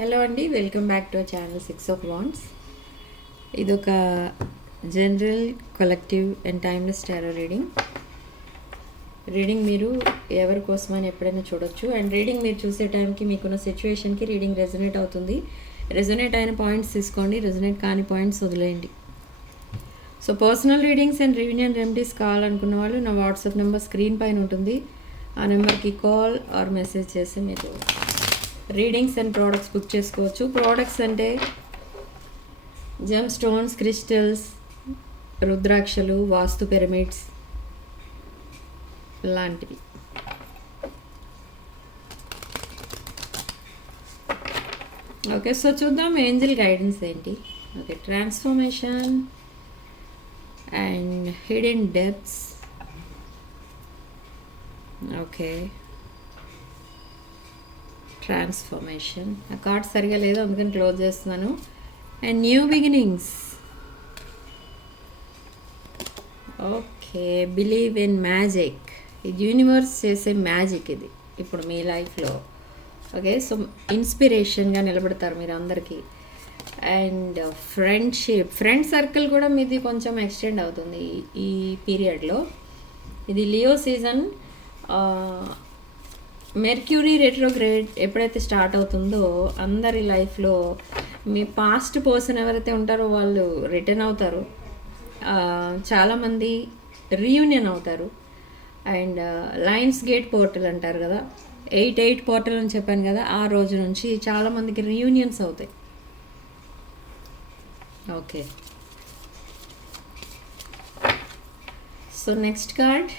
Hello అండి, welcome back to channel 6 of Wands. ఇది ఒక general, collective and timeless tarot reading మీరు ఎవరి కోసమని ఎప్పుడైనా చూడొచ్చు. అండ్ రీడింగ్ మీరు చూసే టైంకి మీకున్న సిచ్యువేషన్కి రీడింగ్ రెజొనేట్ అవుతుంది. రెజొనేట్ అయిన పాయింట్స్ తీసుకోండి, రెజొనేట్ కాని పాయింట్స్ వదిలేయండి. So personal readings and reunion remedies కావాలనుకున్న వాళ్ళు నా వాట్సాప్ నెంబర్ స్క్రీన్ పైన ఉంటుంది. ఆ నెంబర్కి కాల్ ఆర్ మెసేజ్ చేసి మీరు రీడింగ్స్ అండ్ ప్రోడక్ట్స్ బుక్ చేసుకోవచ్చు. ప్రోడక్ట్స్ అంటే జెమ్ స్టోన్స్, క్రిస్టల్స్, రుద్రాక్షలు, వాస్తు పిరమిడ్స్ లాంటివి. ఓకే, సో చూద్దాం ఏంజల్ గైడెన్స్ ఏంటి. Okay, transformation and hidden depths. Okay, transformation. ఆ కార్డ్ సరిగా లేదు, అందుకని క్లోజ్ చేస్తున్నాను. And new beginnings. Okay, believe in magic. ఇది యూనివర్స్ చేసే మ్యాజిక్ ఇది ఇప్పుడు మీ లైఫ్లో. ఓకే, సో ఇన్స్పిరేషన్గా నిలబడతారు మీరు అందరికీ. అండ్ ఫ్రెండ్ సర్కిల్ కూడా మీది కొంచెం ఎక్స్టెండ్ అవుతుంది ఈ పీరియడ్లో. ఇది లియో సీజన్. మెర్క్యూరీ రెట్రోగ్రేడ్ ఎప్పుడైతే స్టార్ట్ అవుతుందో అందరి లైఫ్లో మీ పాస్ట్ పర్సన్ ఎవరైతే ఉంటారో వాళ్ళు రిటర్న్ అవుతారు. చాలామంది రీయూనియన్ అవుతారు. అండ్ లయన్స్ గేట్ పోర్టల్ అంటారు కదా, 8/8 పోర్టల్ అని చెప్పాను కదా, ఆ రోజు నుంచి చాలామందికి రీయూనియన్స్ అవుతాయి. Okay, so next card.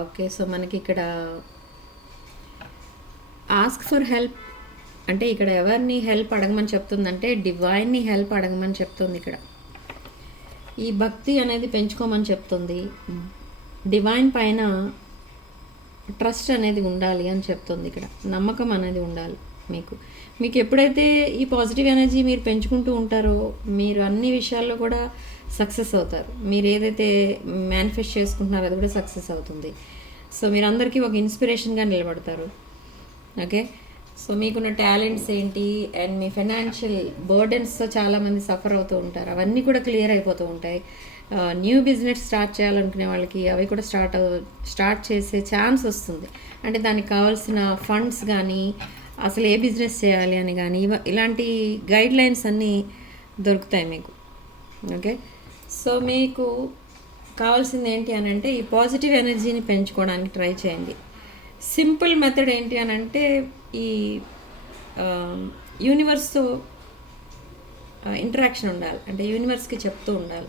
Okay, so మనకి ఇక్కడ ఆస్క్ ఫర్ హెల్ప్ అంటే ఇక్కడ ఎవరిని హెల్ప్ అడగమని చెప్తుందంటే డివైన్ని హెల్ప్ అడగమని చెప్తుంది. ఇక్కడ ఈ భక్తి అనేది పెంచుకోమని చెప్తుంది. డివైన్ పైన ట్రస్ట్ అనేది ఉండాలి అని చెప్తుంది. ఇక్కడ నమ్మకం అనేది ఉండాలి మీకు ఎప్పుడైతే ఈ పాజిటివ్ ఎనర్జీ మీరు పెంచుకుంటూ ఉంటారో మీరు అన్ని విషయాల్లో కూడా సక్సెస్ అవుతారు. మీరు ఏదైతే మేనిఫెస్ట్ చేసుకుంటున్నారో అది కూడా సక్సెస్ అవుతుంది. సో మీరు అందరికీ ఒక ఇన్స్పిరేషన్గా నిలబడతారు. ఓకే, సో మీకున్న టాలెంట్స్ ఏంటి అండ్ మీ ఫైనాన్షియల్ బర్డెన్స్తో చాలామంది సఫర్ అవుతూ ఉంటారు, అవన్నీ కూడా క్లియర్ అయిపోతూ ఉంటాయి. న్యూ బిజినెస్ స్టార్ట్ చేయాలనుకునే వాళ్ళకి అవి కూడా స్టార్ట్ చేసే ఛాన్స్ వస్తుంది. అంటే దానికి కావాల్సిన ఫండ్స్ కానీ అసలు ఏ బిజినెస్ చేయాలి అని కానీ ఇలాంటి గైడ్ లైన్స్ అన్నీ దొరుకుతాయి మీకు. ఓకే, సో మీకు కావాల్సింది ఏంటి అని అంటే ఈ పాజిటివ్ ఎనర్జీని పెంచుకోవడానికి ట్రై చేయండి. సింపుల్ మెథడ్ ఏంటి అని అంటే ఈ యూనివర్స్తో ఇంటరాక్షన్ ఉండాలి. అంటే యూనివర్స్కి చెప్తూ ఉండాలి,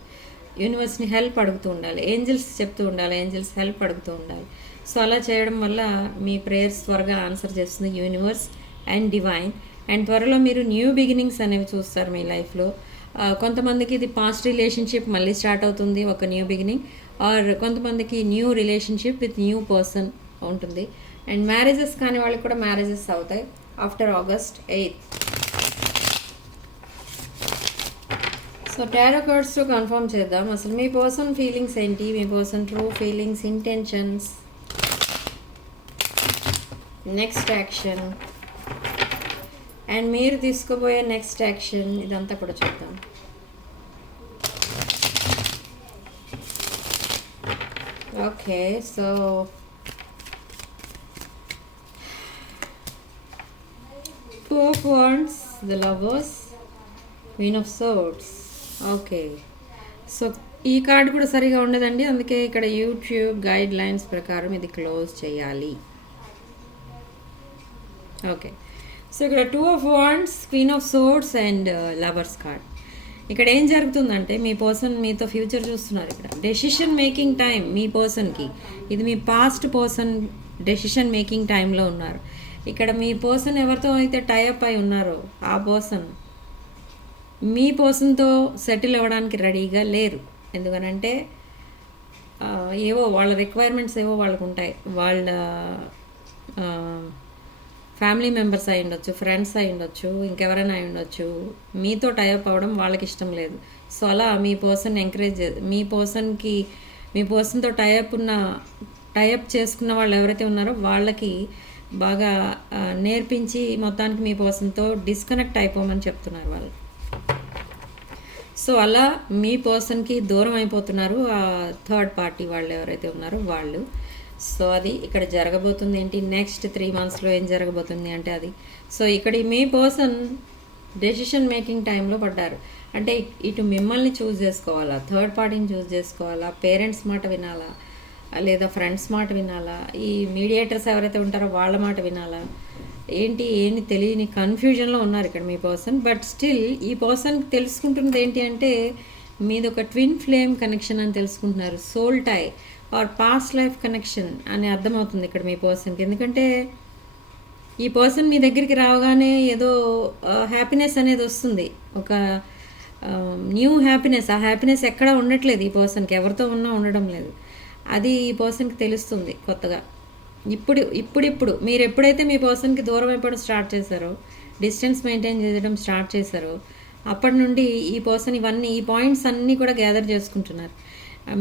యూనివర్స్ని హెల్ప్ అడుగుతూ ఉండాలి, ఏంజల్స్ చెప్తూ ఉండాలి, ఏంజల్స్ హెల్ప్ అడుగుతూ ఉండాలి. సో అలా చేయడం వల్ల మీ ప్రేయర్స్ త్వరగా ఆన్సర్ చేస్తుంది యూనివర్స్ అండ్ డివైన్. అండ్ త్వరలో మీరు న్యూ బిగినింగ్స్ అనేవి చూస్తారు మీ లైఫ్లో. కొంతమందికి ఇది పాస్ట్ రిలేషన్షిప్ మళ్ళీ స్టార్ట్ అవుతుంది, ఒక న్యూ బిగినింగ్. ఆర్ కొంతమందికి new relationship with new person ఉంటుంది. అండ్ మ్యారేజెస్ కాని వాళ్ళకి కూడా మ్యారేజెస్ అవుతాయి after August 8th. So tarot కార్డ్స్తో కన్ఫర్మ్ చేద్దాం అసలు మీ పర్సన్ ఫీలింగ్స్ ఏంటి, మీ person true feelings, intentions, next action and మీరు తీసుకోబోయే నెక్స్ట్ యాక్షన్. ఇదంతా కూడా చూద్దాం. Okay, so Two of Wands, the Lovers, Queen of Swords. Okay, so ఈ కార్డు కూడా సరిగా ఉండదండి, అందుకే ఇక్కడ యూట్యూబ్ గైడ్ లైన్స్ ప్రకారం ఇది క్లోజ్ చేయాలి. ఓకే, సో ఇక్కడ 2 of Wands, Queen of Swords and Lovers card. ఇక్కడ ఏం జరుగుతుందంటే మీ పర్సన్ మీతో ఫ్యూచర్ చూస్తున్నారు. ఇక్కడ డెసిషన్ మేకింగ్ టైం మీ పర్సన్కి. ఇది మీ పాస్ట్ పర్సన్ డెసిషన్ మేకింగ్ టైంలో ఉన్నారు. ఇక్కడ మీ పర్సన్ ఎవరితో అయితే టైఅప్ అయి ఉన్నారో ఆ పర్సన్ మీ పర్సన్తో సెటిల్ అవ్వడానికి రెడీగా లేరు. ఎందుకనంటే ఏవో వాళ్ళ రిక్వైర్మెంట్స్ ఏవో వాళ్ళకు ఉంటాయి. వాళ్ళ ఫ్యామిలీ మెంబర్స్ అయి ఉండొచ్చు, ఫ్రెండ్స్ అయి ఉండొచ్చు, ఇంకెవరైనా అయి ఉండొచ్చు. మీతో టైఅప్ అవ్వడం వాళ్ళకి ఇష్టం లేదు. సో అలా మీ పర్సన్ ఎంకరేజ్ మీ పర్సన్తో టైఅప్ చేసుకున్న వాళ్ళు ఎవరైతే ఉన్నారో వాళ్ళకి బాగా నేర్పించి మొత్తానికి మీ పర్సన్తో డిస్కనెక్ట్ అయిపోమని చెప్తున్నారు వాళ్ళు. సో అలా మీ పర్సన్కి దూరం అయిపోతున్నారు ఆ థర్డ్ పార్టీ వాళ్ళు ఎవరైతే ఉన్నారో వాళ్ళు. సో అది ఇక్కడ జరగబోతుంది. ఏంటి నెక్స్ట్ 3 monthsలో ఏం జరగబోతుంది అంటే అది. సో ఇక్కడ మీ పర్సన్ డెసిషన్ మేకింగ్ టైంలో పడ్డారు. అంటే ఇటు మిమ్మల్ని చూస్ చేసుకోవాలా, థర్డ్ పార్టీని చూస్ చేసుకోవాలా, పేరెంట్స్ మాట వినాలా, లేదా ఫ్రెండ్స్ మాట వినాలా, ఈ మీడియేటర్స్ ఎవరైతే ఉంటారో వాళ్ళ మాట వినాలా, ఏమి తెలియని కన్ఫ్యూజన్లో ఉన్నారు ఇక్కడ మీ పర్సన్. బట్ స్టిల్ ఈ పర్సన్కి తెలుసుకుంటున్నది ఏంటి అంటే మీది ఒక ట్విన్ ఫ్లేమ్ కనెక్షన్ అని తెలుసుకుంటున్నారు. Soul tie or past life connection అని అర్థమవుతుంది ఇక్కడ మీ పర్సన్కి. ఎందుకంటే ఈ పర్సన్ మీ దగ్గరికి రావగానే ఏదో హ్యాపీనెస్ అనేది వస్తుంది, ఒక న్యూ హ్యాపీనెస్. ఆ హ్యాపీనెస్ ఎక్కడా ఉండట్లేదు ఈ పర్సన్కి, ఎవరితో ఉన్నా ఉండడం లేదు. అది ఈ పర్సన్కి తెలుస్తుంది కొత్తగా. ఇప్పుడు మీరు ఎప్పుడైతే మీ పర్సన్కి దూరం అయిపోవడం స్టార్ట్ చేశారో, డిస్టెన్స్ మెయింటైన్ చేయడం స్టార్ట్ చేశారో, అప్పటి నుండి ఈ పర్సన్ ఈ పాయింట్స్ అన్నీ కూడా గ్యాదర్ చేసుకుంటున్నారు.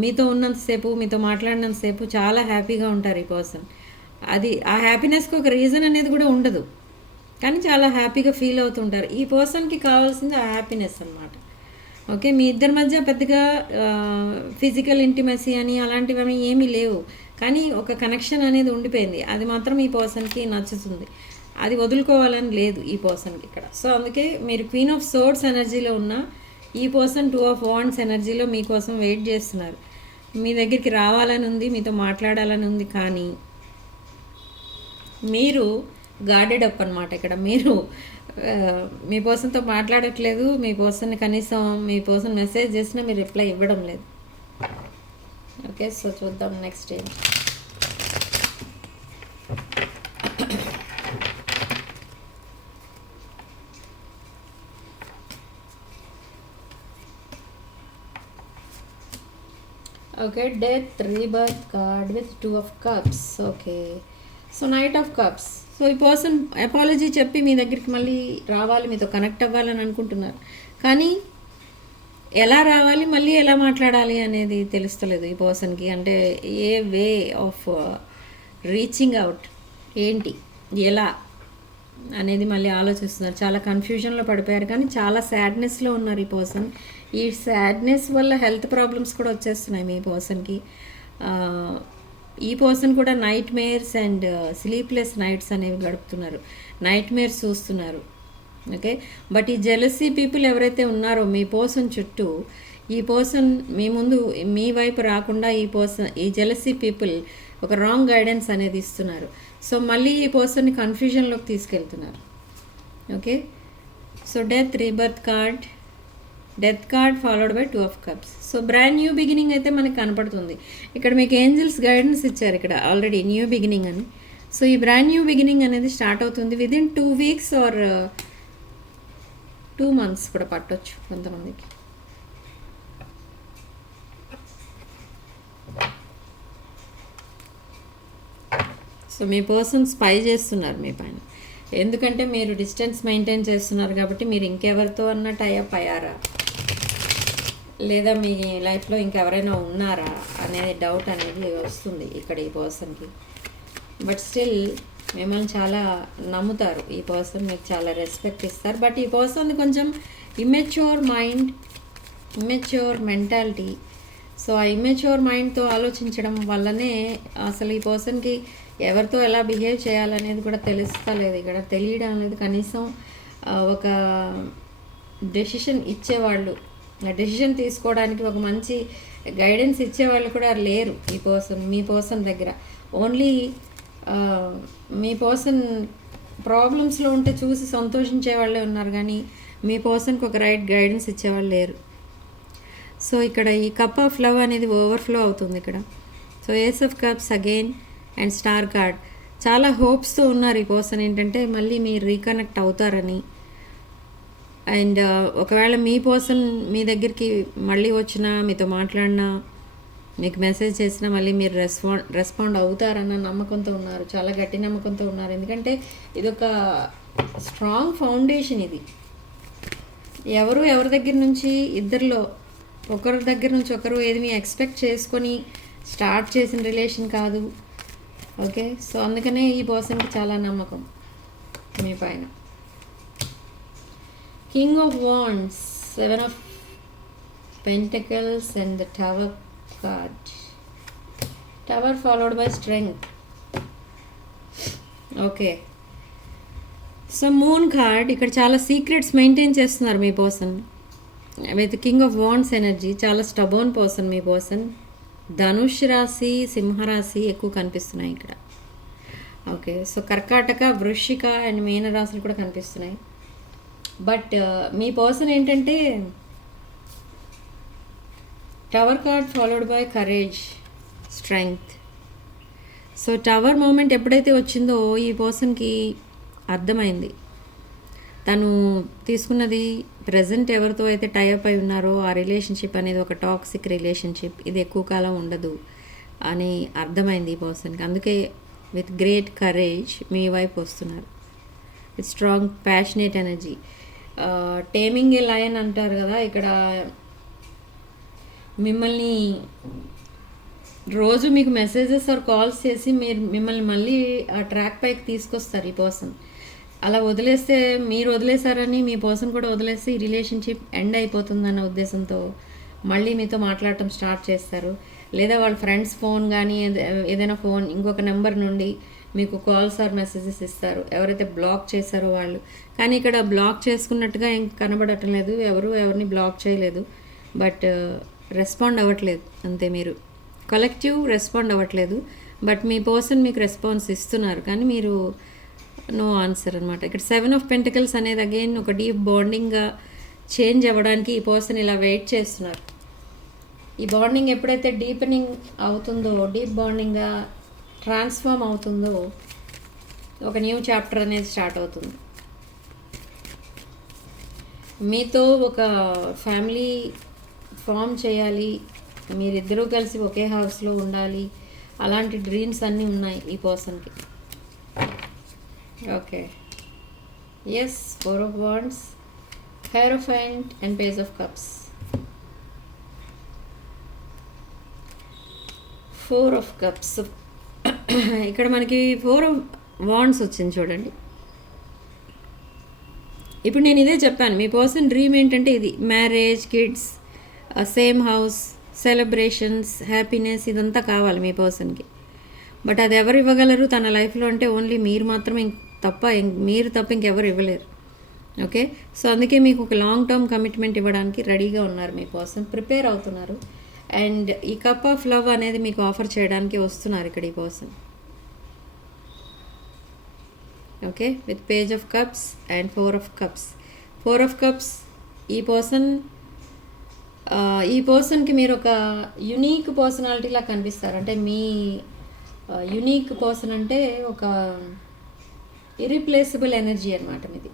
మీతో ఉన్నంతసేపు, మీతో మాట్లాడినంతసేపు చాలా హ్యాపీగా ఉంటారు ఈ పర్సన్. అది ఆ హ్యాపీనెస్కి ఒక రీజన్ అనేది కూడా ఉండదు, కానీ చాలా హ్యాపీగా ఫీల్ అవుతుంటారు. ఈ పర్సన్కి కావాల్సింది ఆ హ్యాపీనెస్ అన్నమాట. ఓకే, మీ ఇద్దరి మధ్య పెద్దగా ఫిజికల్ ఇంటిమసీ అని అలాంటివి ఏమీ లేవు, కానీ ఒక కనెక్షన్ అనేది ఉండిపోయింది. అది మాత్రం ఈ పర్సన్కి నచ్చుతుంది, అది వదులుకోవాలని లేదు ఈ పర్సన్కి ఇక్కడ. సో అందుకే మీరు క్వీన్ ఆఫ్ సోర్డ్స్ ఎనర్జీలో ఉన్న ఈ పర్సన్ 2 of wands ఎనర్జీలో మీకోసం వెయిట్ చేస్తున్నారు. మీ దగ్గరికి రావాలని ఉంది, మీతో మాట్లాడాలని ఉంది, కానీ మీరు గార్డెడ్ అప్ అనమాట. ఇక్కడ మీరు మీ పర్సన్తో మాట్లాడట్లేదు, మీ పర్సన్ కనీసం మీ పర్సన్ మెసేజ్ చేసినా మీరు రిప్లై ఇవ్వడం లేదు. ఓకే, సో చూద్దాం నెక్స్ట్ ఏంటి. Okay, death, rebirth card with 2 of cups. Okay, so knight of cups. So ఈ పర్సన్ అపాలజీ చెప్పి మీ దగ్గరికి మళ్ళీ రావాలి, మీతో కనెక్ట్ అవ్వాలని అనుకుంటున్నారు, కానీ ఎలా రావాలి, మళ్ళీ ఎలా మాట్లాడాలి అనేది తెలుస్తలేదు ఈ పర్సన్కి. అంటే ఏ వే ఆఫ్ రీచింగ్ అవుట్ ఏంటి, ఎలా అనేది మళ్ళీ ఆలోచిస్తున్నారు. చాలా కన్ఫ్యూజన్లో పడిపోయారు, కానీ చాలా సాడ్నెస్లో ఉన్నారు ఈ పర్సన్. ఈ సాడ్నెస్ వల్ల హెల్త్ ప్రాబ్లమ్స్ కూడా వచ్చేస్తున్నాయి మీ పర్సన్కి. ఈ పర్సన్ కూడా night mares and sleepless nights అనేవి గడుపుతున్నారు, నైట్ మేర్స్ చూస్తున్నారు. ఓకే, బట్ ఈ జెలసీ పీపుల్ ఎవరైతే ఉన్నారో మీ పర్సన్ చుట్టూ, ఈ పర్సన్ మీ ముందు మీ వైపు రాకుండా ఈ జెలసీ పీపుల్ ఒక రాంగ్ గైడెన్స్ అనేది ఇస్తున్నారు. సో మళ్ళీ ఈ పర్సన్ని కన్ఫ్యూజన్లోకి తీసుకెళ్తున్నారు. Okay, so death, rebirth card, death card followed by 2 of cups. So brand new beginning అయితే మనకి కనపడుతుంది ఇక్కడ. మీకు ఏంజల్స్ గైడెన్స్ ఇచ్చారు ఇక్కడ ఆల్రెడీ, న్యూ బిగినింగ్ అని. సో ఈ బ్రాండ్ న్యూ బిగినింగ్ అనేది స్టార్ట్ అవుతుంది విదిన్ 2 weeks ఆర్ 2 months కూడా పట్టొచ్చు కొంతమందికి. సో మీ పర్సన్ స్పై చేస్తున్నారు మీ పైన, ఎందుకంటే మీరు డిస్టెన్స్ మెయింటైన్ చేస్తున్నారు కాబట్టి. మీరు ఇంకెవరితో అన్న టైఅప్ అయ్యారా, లేదా మీ లైఫ్లో ఇంకెవరైనా ఉన్నారా అనేది డౌట్ అనేది వస్తుంది ఇక్కడ ఈ పర్సన్కి. బట్ స్టిల్ మిమ్మల్ని చాలా నమ్ముతారు ఈ పర్సన్, మీకు చాలా రెస్పెక్ట్ ఇస్తారు. బట్ ఈ పర్సన్ కొంచెం immature mind, immature mentality. So ఆ ఇమ్మెచ్యూర్ మైండ్తో ఆలోచించడం వల్లనే అసలు ఈ పర్సన్కి ఎవరితో ఎలా బిహేవ్ చేయాలనేది కూడా తెలుస్తలేదు ఇక్కడ, తెలియడం లేదు. కనీసం ఒక డెసిషన్ ఇచ్చేవాళ్ళు, డెసిషన్ తీసుకోవడానికి ఒక మంచి గైడెన్స్ ఇచ్చేవాళ్ళు కూడా లేరు ఈ పర్సన్, మీ పర్సన్ దగ్గర. ఓన్లీ మీ పర్సన్ ప్రాబ్లమ్స్లో ఉంటే చూసి సంతోషించే వాళ్ళే ఉన్నారు, కానీ మీ పర్సన్కి ఒక రైట్ గైడెన్స్ ఇచ్చేవాళ్ళు లేరు. సో ఇక్కడ ఈ కప్ ఆఫ్ లవ్ అనేది ఓవర్ఫ్లో అవుతుంది ఇక్కడ. So ace of cups again and star card. చాలా హోప్స్తో ఉన్నారు ఈ పర్సన్, ఏంటంటే మళ్ళీ మీరు రీకనెక్ట్ అవుతారని. అండ్ ఒకవేళ మీ పర్సన్ మీ దగ్గరికి మళ్ళీ వచ్చినా, మీతో మాట్లాడినా, మీకు మెసేజ్ చేసినా మళ్ళీ మీరు రెస్పాండ్ అవుతారన్న నమ్మకంతో ఉన్నారు, చాలా గట్టి నమ్మకంతో ఉన్నారు. ఎందుకంటే ఇదొక స్ట్రాంగ్ ఫౌండేషన్. ఇది ఎవరి దగ్గర నుంచి, ఇద్దరిలో ఒకరి దగ్గర నుంచి ఒకరు ఏది ఎక్స్పెక్ట్ చేసుకొని స్టార్ట్ చేసిన రిలేషన్ కాదు. ఓకే, సో అందుకనే ఈ పర్సన్కి చాలా నమ్మకం మీ పైన. King of wands, 7 of pentacles and the tower card. Tower followed by strength. Okay, so moon card. ఇక్కడ చాలా సీక్రెట్స్ మెయింటైన్ చేస్తున్నారు మీ person with king of wands energy. చాలా స్టబోన్ పర్సన్ మీ పర్సన్. ధనుష్ రాశి, సింహరాశి ఎక్కువ కనిపిస్తున్నాయి ఇక్కడ. ఓకే, సో కర్కాటక, వృశ్చిక అండ్ మీన రాశులు కూడా కనిపిస్తున్నాయి. బట్ మీ పర్సన్ ఏంటంటే tower card followed by courage, strength. So tower moment ఎప్పుడైతే వచ్చిందో ఈ పర్సన్కి అర్థమైంది తను తీసుకున్నది ప్రజెంట్ ఎవరితో అయితే టైఅప్ అయి ఉన్నారో ఆ రిలేషన్షిప్ అనేది ఒక టాక్సిక్ రిలేషన్షిప్, ఇది ఎక్కువ కాలం ఉండదు అని అర్థమైంది ఈ పర్సన్కి. అందుకే విత్ గ్రేట్ కరేజ్ మీ వైపు వస్తున్నారు. With strong passionate energy. Taming A lion అంటారు కదా, ఇక్కడ మిమ్మల్ని రోజు మీకు మెసేజెస్ ఆర్ కాల్స్ చేసి మిమ్మల్ని మళ్ళీ ఆ ట్రాక్ పైకి తీసుకొస్తారు ఈ పర్సన్. అలా వదిలేస్తే, మీరు వదిలేశారని మీ పర్సన్ కూడా వదిలేస్తే ఈ రిలేషన్షిప్ ఎండ్ అయిపోతుందన్న ఉద్దేశంతో మళ్ళీ మీతో మాట్లాడటం స్టార్ట్ చేస్తారు. లేదా వాళ్ళ ఫ్రెండ్స్ ఫోన్ కానీ ఏదైనా ఫోన్ ఇంకొక నెంబర్ నుండి మీకు కాల్స్ ఆర్ మెసేజెస్ ఇస్తారు, ఎవరైతే బ్లాక్ చేశారో వాళ్ళు. కానీ ఇక్కడ బ్లాక్ చేసుకున్నట్టుగా ఏం కనబడటం లేదు, ఎవరిని బ్లాక్ చేయలేదు. బట్ రెస్పాండ్ అవ్వట్లేదు అంతే. మీరు కలెక్టివ్ రెస్పాండ్ అవ్వట్లేదు, బట్ మీ పర్సన్ మీకు రెస్పాన్స్ ఇస్తున్నారు కానీ మీరు నో ఆన్సర్ అనమాట. ఇక్కడ 7 ఆఫ్ పెంటికల్స్ అనేది అగైన్ ఒక డీప్ బాండింగ్గా చేంజ్ అవ్వడానికి ఈ పర్సన్ ఇలా వెయిట్ చేస్తున్నారు. ఈ బాండింగ్ ఎప్పుడైతే డీపెనింగ్ అవుతుందో, డీప్ బాండింగ్గా ట్రాన్స్ఫార్మ్ అవుతుందో ఒక న్యూ చాప్టర్ అనేది స్టార్ట్ అవుతుంది. మీతో ఒక ఫ్యామిలీ ఫామ్ చేయాలి, మీరిద్దరూ కలిసి ఒకే హౌస్లో ఉండాలి, అలాంటి డ్రీమ్స్ అన్నీ ఉన్నాయి ఈ పర్సన్కి. Okay, yes. 4 of wands, hierophant and page of cups. 4 of cups. ఇక్కడ మనకి 4 ఆఫ్ వాండ్స్ వచ్చింది చూడండి. ఇప్పుడు నేను ఇదే చెప్పాను, మీ పర్సన్ డ్రీమ్ ఏంటంటే ఇది marriage, kids, same house, celebrations, happiness, ఇదంతా కావాలి మీ పర్సన్కి. బట్ అది ఎవరు ఇవ్వగలరు తన లైఫ్లో అంటే ఓన్లీ మీరు మాత్రమే మీరు తప్ప ఇంకెవరు ఇవ్వలేరు. ఓకే, సో అందుకే మీకు ఒక లాంగ్ టర్మ్ కమిట్మెంట్ ఇవ్వడానికి రెడీగా ఉన్నారు మీ పర్సన్, ప్రిపేర్ అవుతున్నారు. అండ్ ఈ కప్ ఆఫ్ లవ్ అనేది మీకు ఆఫర్ చేయడానికి వస్తున్నారు ఇక్కడ ఈ person. Okay, with page of cups and 4 of cups. 4 of cups. ఈ పర్సన్కి మీరు ఒక యునీక్ పర్సనాలిటీలా కనిపిస్తారు. అంటే మీ యునీక్ పర్సన్ అంటే ఒక ఇర్రిప్లేసబుల్ ఎనర్జీ అనమాట మీది.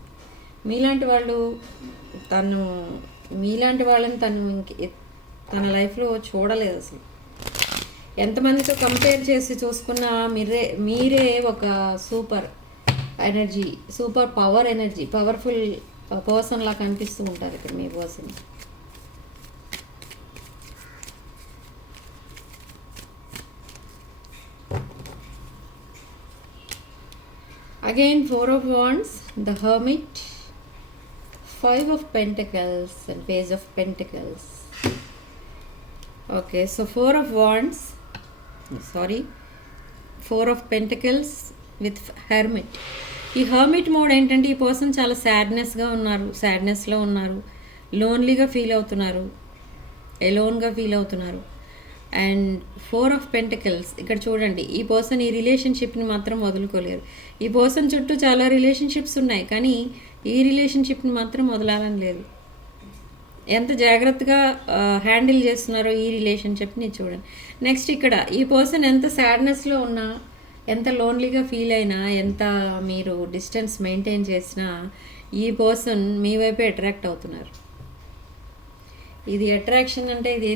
మీలాంటి వాళ్ళని తను తన లైఫ్లో చూడలేదు అసలు. ఎంతమందితో కంపేర్ చేసి చూసుకున్నా మీరే ఒక super energy, super power energy, powerful person లా కనిపిస్తూ ఉంటారు ఇక్కడ మీ person. Again 4 of Wands, the Hermit, 5 of Pentacles and Page of Pentacles. Okay, so 4 of Wands, 4 of Pentacles with Hermit. ఈ హర్మిట్ మోడ్ ఏంటంటే ఈ పర్సన్ చాలా సాడ్నెస్లో ఉన్నారు, లోన్లీగా ఫీల్ అవుతున్నారు, ఎలోన్గా ఫీల్ అవుతున్నారు. And 4 of pentacles. ఇక్కడ చూడండి, ఈ పర్సన్ ఈ రిలేషన్షిప్ని మాత్రం వదులుకోలేరు. ఈ పర్సన్ చుట్టూ చాలా రిలేషన్షిప్స్ ఉన్నాయి కానీ ఈ రిలేషన్షిప్ని మాత్రం వదలాలని లేదు. ఎంత జాగ్రత్తగా హ్యాండిల్ చేస్తున్నారో ఈ రిలేషన్షిప్ని చూడండి. నెక్స్ట్ ఇక్కడ ఈ పర్సన్ ఎంత సాడ్నెస్లో ఉన్నా, ఎంత లోన్లీగా ఫీల్ అయినా, ఎంత మీరు డిస్టెన్స్ మెయింటైన్ చేసినా ఈ పర్సన్ మీ వైపే అట్రాక్ట్ అవుతున్నారు. ఇది అట్రాక్షన్ అంటే ఇది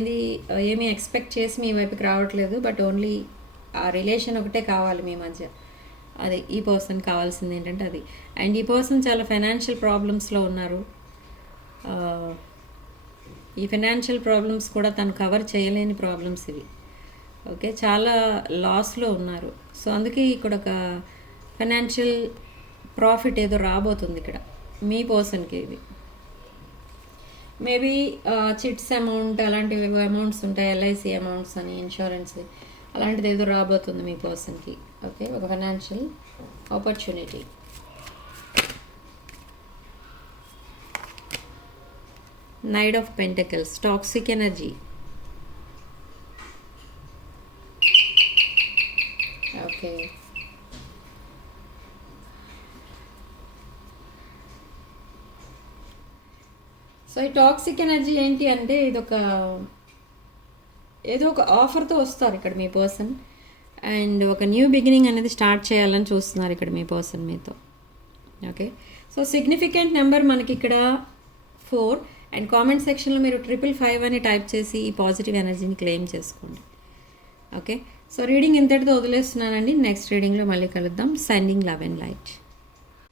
ఏమీ ఎక్స్పెక్ట్ చేసి మీ వైపుకి రావట్లేదు, బట్ ఓన్లీ ఆ రిలేషన్ ఒకటే కావాలి మీ మధ్య. అది ఈ పర్సన్ కావాల్సింది ఏంటంటే అది. అండ్ ఈ పర్సన్ చాలా ఫైనాన్షియల్ ప్రాబ్లమ్స్లో ఉన్నారు. ఈ ఫైనాన్షియల్ ప్రాబ్లమ్స్ కూడా తను కవర్ చేయలేని ప్రాబ్లమ్స్ ఇవి. ఓకే, చాలా లాస్లో ఉన్నారు. సో అందుకే ఇక్కడ ఒక ఫైనాన్షియల్ ప్రాఫిట్ ఏదో రాబోతుంది ఇక్కడ మీ పర్సన్కి. ఇది మేబీ చిట్స్ అమౌంట్ అలాంటివి అమౌంట్స్ ఉంటాయి, ఎల్ఐసి అమౌంట్స్ అని, ఇన్సూరెన్స్ అలాంటిది ఏదో రాబోతుంది మీ పర్సన్కి. ఓకే, ఒక financial opportunity. Knight of pentacles, toxic energy. Okay, so ఈ టాక్సిక్ ఎనర్జీ ఏంటి అంటే ఇదొక ఏదో ఒక ఆఫర్తో వస్తారు ఇక్కడ మీ పర్సన్, అండ్ ఒక న్యూ బిగినింగ్ అనేది స్టార్ట్ చేయాలని చూస్తున్నారు ఇక్కడ మీ పర్సన్ మీతో. ఓకే, సో సిగ్నిఫికెంట్ నెంబర్ మనకి ఇక్కడ 4, అండ్ కామెంట్ సెక్షన్లో మీరు 555 అని టైప్ చేసి ఈ పాజిటివ్ ఎనర్జీని క్లెయిమ్ చేసుకోండి. ఓకే, సో రీడింగ్ ఇంతటితో వదిలేస్తున్నానండి. నెక్స్ట్ రీడింగ్లో మళ్ళీ కలుద్దాం. Sending love and light.